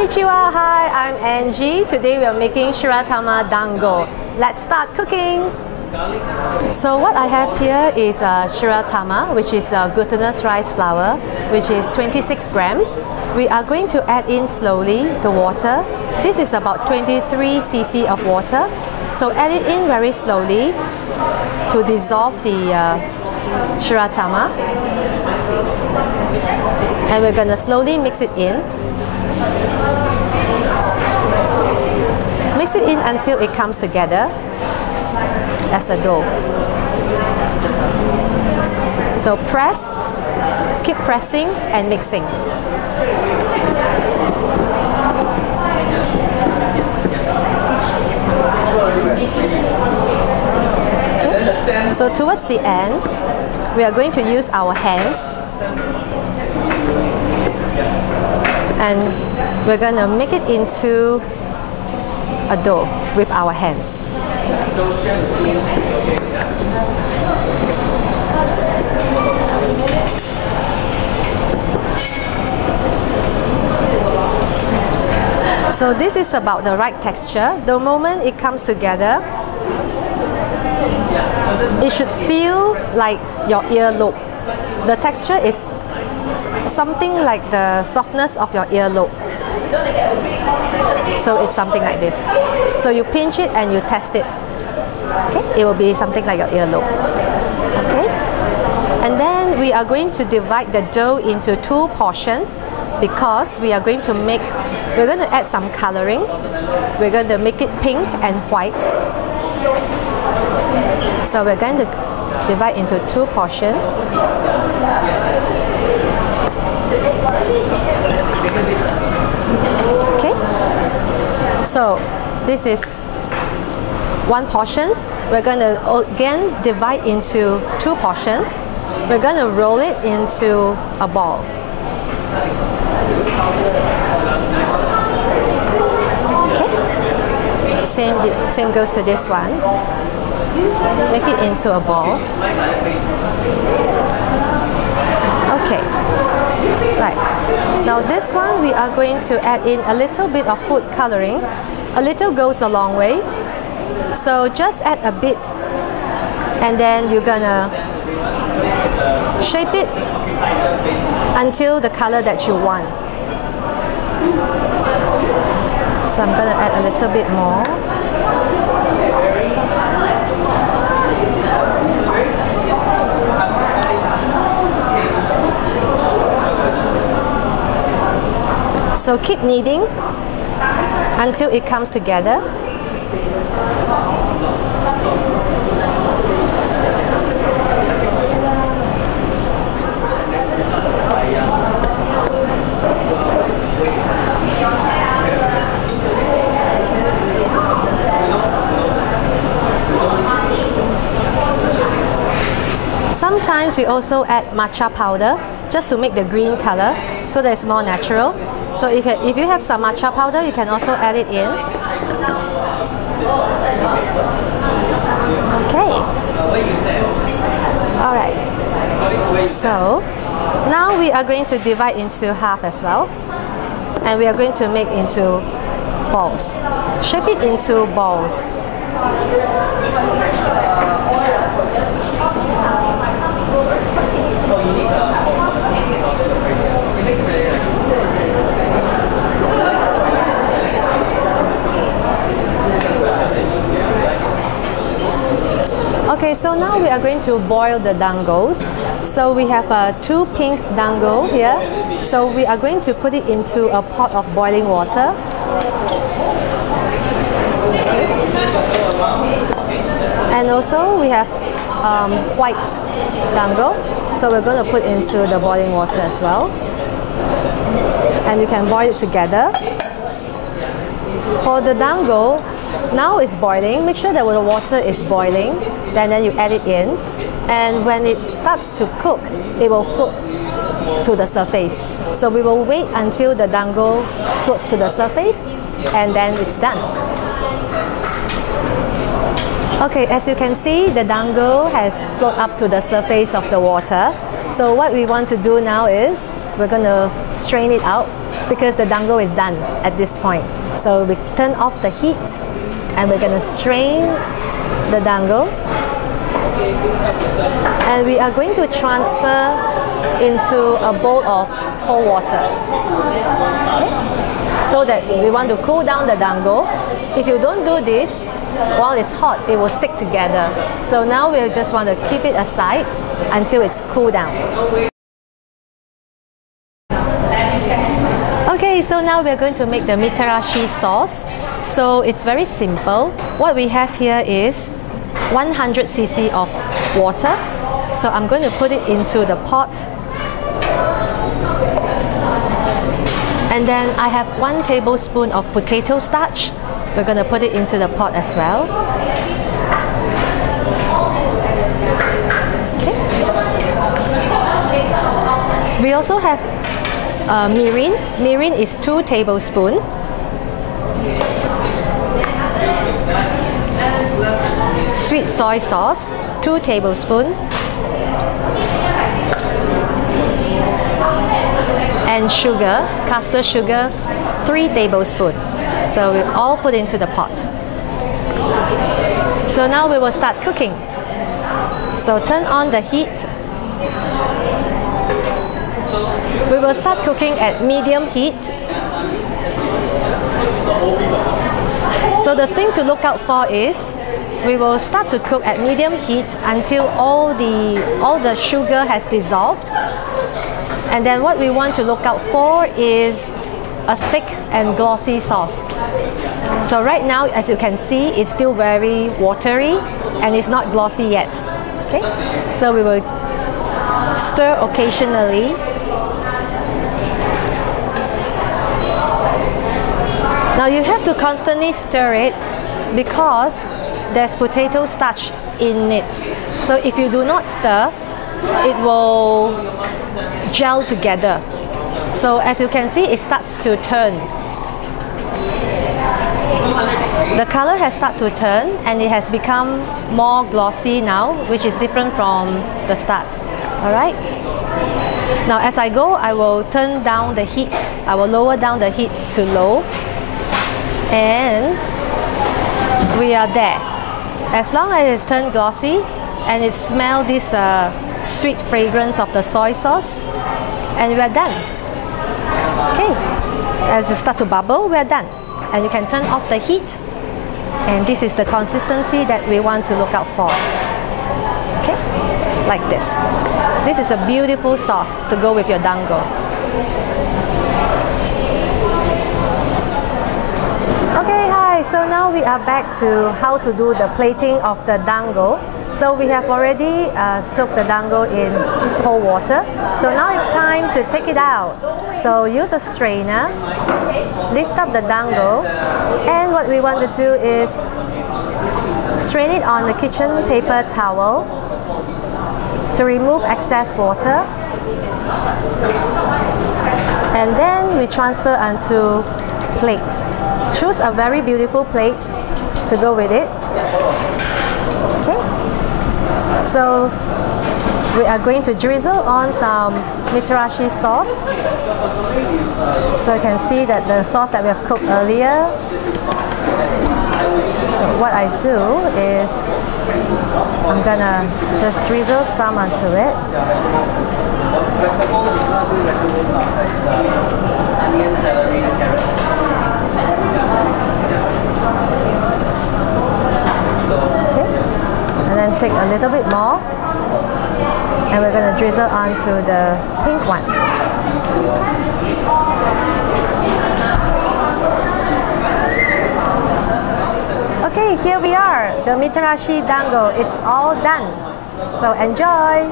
Konnichiwa, hi, I'm Angie. Today we are making Shiratama Dango. Let's start cooking. So what I have here is Shiratama, which is glutinous rice flour, which is 26 grams. We are going to add in slowly the water. This is about 23 cc of water. So add it in very slowly to dissolve the Shiratama. And we're going to slowly mix it in. Mix it in until it comes together as a dough. So press, keep pressing and mixing. Okay. So towards the end, we are going to use our hands and we're going to make it into a dough with our hands. So this is about the right texture. The moment it comes together, it should feel like your earlobe. The texture is something like the softness of your earlobe. So it's something like this. So you pinch it and you test it. Okay, it will be something like your earlobe. Okay, and then we are going to divide the dough into two portions because we are going to we're going to add some coloring. We're going to make it pink and white. So we're going to divide into two portions. Okay, so this is one portion. We're going to again divide into two portions. We're going to roll it into a ball. Okay, same goes to this one. Make it into a ball. Okay, right. Now this one we are going to add in a little bit of food coloring. A little goes a long way. So just add a bit and then you're gonna shape it until the color that you want. So I'm gonna add a little bit more. So keep kneading until it comes together. Sometimes we also add matcha powder just to make the green color so that it's more natural. So if you have some matcha powder, you can also add it in. Okay. Alright. So now we are going to divide into half as well. And we are going to make into balls. Shape it into balls. Okay, so now we are going to boil the dangos. So we have two pink dango here. So we are going to put it into a pot of boiling water. And also we have white dango. So we're going to put into the boiling water as well. And you can boil it together. For the dango, now it's boiling. Make sure that the water is boiling. Then you add it in. And when it starts to cook, it will float to the surface. So we will wait until the dango floats to the surface and then it's done. Okay, as you can see, the dango has floated up to the surface of the water. So what we want to do now is we're going to strain it out because the dango is done at this point. So we turn off the heat and we're going to strain the dango. And we are going to transfer into a bowl of cold water. Okay? So that we want to cool down the dango. If you don't do this, while it's hot, it will stick together. So now we just want to keep it aside until it's cooled down. Okay, so now we're going to make the mitarashi sauce. So it's very simple. What we have here is 100 cc of water. So I'm going to put it into the pot. And then I have 1 tablespoon of potato starch. We're going to put it into the pot as well. Okay. We also have mirin. Mirin is 2 tablespoons. Sweet soy sauce, 2 tablespoons. And sugar, caster sugar, 3 tablespoons. So we all put into the pot. So now we will start cooking. So turn on the heat. We will start cooking at medium heat. So the thing to look out for is we will start to cook at medium heat until all the sugar has dissolved. And then what we want to look out for is a thick and glossy sauce. So right now, as you can see, it's still very watery and it's not glossy yet. Okay? So we will stir occasionally. Now you have to constantly stir it because there's potato starch in it. So if you do not stir, it will gel together. So as you can see, it starts to turn. The color has started to turn and it has become more glossy now, which is different from the start. Alright? Now as I go, I will turn down the heat. I will lower down the heat to low. And we are there. As long as it's turned glossy and it smells this sweet fragrance of the soy sauce, and we are done. Okay, as it starts to bubble, we are done. And you can turn off the heat. And this is the consistency that we want to look out for. Okay, like this. This is a beautiful sauce to go with your dango. Okay, hi. So now we are back to how to do the plating of the dango. So we have already soaked the dango in cold water. So now it's time to take it out. So use a strainer, lift up the dango, and what we want to do is strain it on the kitchen paper towel to remove excess water. And then we transfer onto plates. Choose a very beautiful plate to go with it. Okay. So we are going to drizzle on some mitarashi sauce. So you can see that the sauce that we have cooked earlier. So what I do is I'm gonna just drizzle some onto it. Okay, and then take a little bit more, and we're gonna drizzle onto the pink one. Okay, here we are, the mitarashi dango. It's all done. So enjoy!